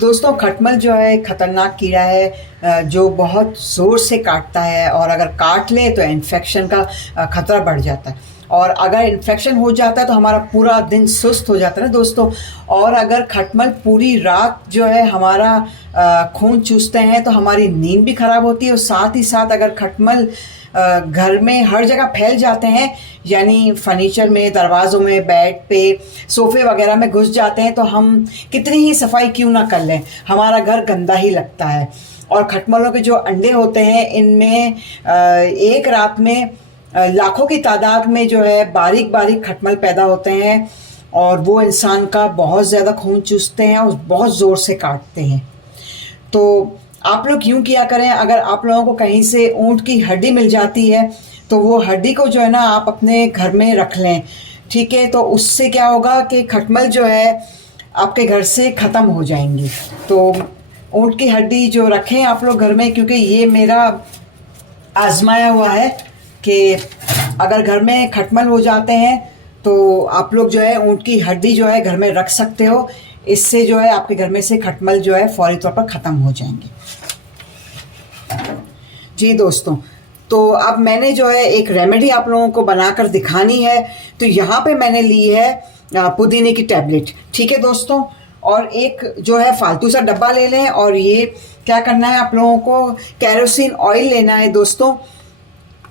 दोस्तों खटमल जो है एक खतरनाक कीड़ा है जो बहुत ज़ोर से काटता है और अगर काट ले तो इन्फेक्शन का खतरा बढ़ जाता है। और अगर इन्फेक्शन हो जाता है तो हमारा पूरा दिन सुस्त हो जाता है ना दोस्तों। और अगर खटमल पूरी रात जो है हमारा खून चूसते हैं तो हमारी नींद भी ख़राब होती है। और साथ ही साथ अगर खटमल घर में हर जगह फैल जाते हैं, यानी फर्नीचर में, दरवाज़ों में, बेड पे, सोफ़े वगैरह में घुस जाते हैं तो हम कितनी ही सफाई क्यों ना कर लें, हमारा घर गंदा ही लगता है। और खटमलों के जो अंडे होते हैं इनमें एक रात में लाखों की तादाद में जो है बारीक बारीक खटमल पैदा होते हैं और वो इंसान का बहुत ज़्यादा खून चूसते हैं और बहुत ज़ोर से काटते हैं। तो आप लोग यूँ किया करें, अगर आप लोगों को कहीं से ऊँट की हड्डी मिल जाती है तो वो हड्डी को जो है ना आप अपने घर में रख लें, ठीक है। तो उससे क्या होगा कि खटमल जो है आपके घर से ख़त्म हो जाएंगी। तो ऊँट की हड्डी जो रखें आप लोग घर में, क्योंकि ये मेरा आजमाया हुआ है कि अगर घर में खटमल हो जाते हैं तो आप लोग जो है ऊँट की हड्डी जो है घर में रख सकते हो। इससे जो है आपके घर में से खटमल जो है फौरी तौर पर ख़त्म हो जाएंगे। जी दोस्तों, तो अब मैंने जो है एक रेमेडी आप लोगों को बनाकर दिखानी है। तो यहाँ पे मैंने ली है पुदीने की टैबलेट, ठीक है दोस्तों। और एक जो है फालतू सा डब्बा ले लें और ये क्या करना है, आप लोगों को कैरोसिन ऑयल लेना है दोस्तों।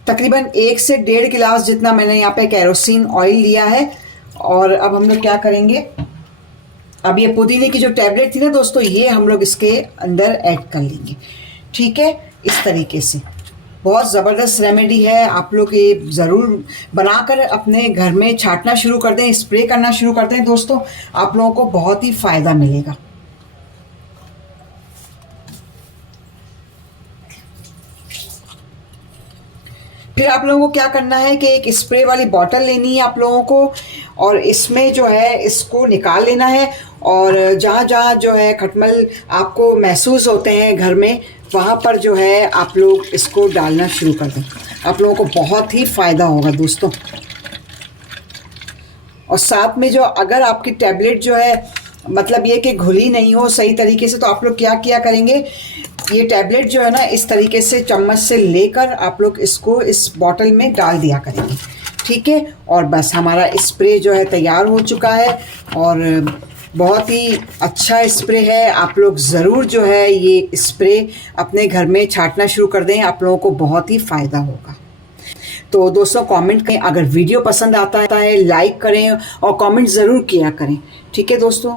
तकरीबन 1 से 1.5 गिलास जितना मैंने यहाँ पे कैरोसिन ऑयल लिया है। और अब हम लोग क्या करेंगे, अब ये पुदीने की जो टैबलेट थी ना दोस्तों, ये हम लोग इसके अंदर ऐड कर लेंगे, ठीक है। इस तरीके से बहुत ज़बरदस्त रेमेडी है, आप लोग ये ज़रूर बनाकर अपने घर में छांटना शुरू कर दें, स्प्रे करना शुरू कर दें दोस्तों, आप लोगों को बहुत ही फ़ायदा मिलेगा। फिर आप लोगों को क्या करना है कि एक स्प्रे वाली बॉटल लेनी है आप लोगों को और इसमें जो है इसको निकाल लेना है। और जहाँ जहाँ जो है खटमल आपको महसूस होते हैं घर में, वहाँ पर जो है आप लोग इसको डालना शुरू कर दें, आप लोगों को बहुत ही फ़ायदा होगा दोस्तों। और साथ में जो अगर आपकी टैबलेट जो है मतलब ये कि घुली नहीं हो सही तरीके से, तो आप लोग क्या किया करेंगे, ये टैबलेट जो है ना इस तरीके से चम्मच से लेकर आप लोग इसको इस बॉटल में डाल दिया करेंगे, ठीक है। और बस हमारा स्प्रे जो है तैयार हो चुका है और बहुत ही अच्छा स्प्रे है। आप लोग ज़रूर जो है ये स्प्रे अपने घर में छांटना शुरू कर दें, आप लोगों को बहुत ही फ़ायदा होगा। तो दोस्तों कमेंट करें, अगर वीडियो पसंद आता है लाइक करें और कमेंट ज़रूर किया करें, ठीक है दोस्तों।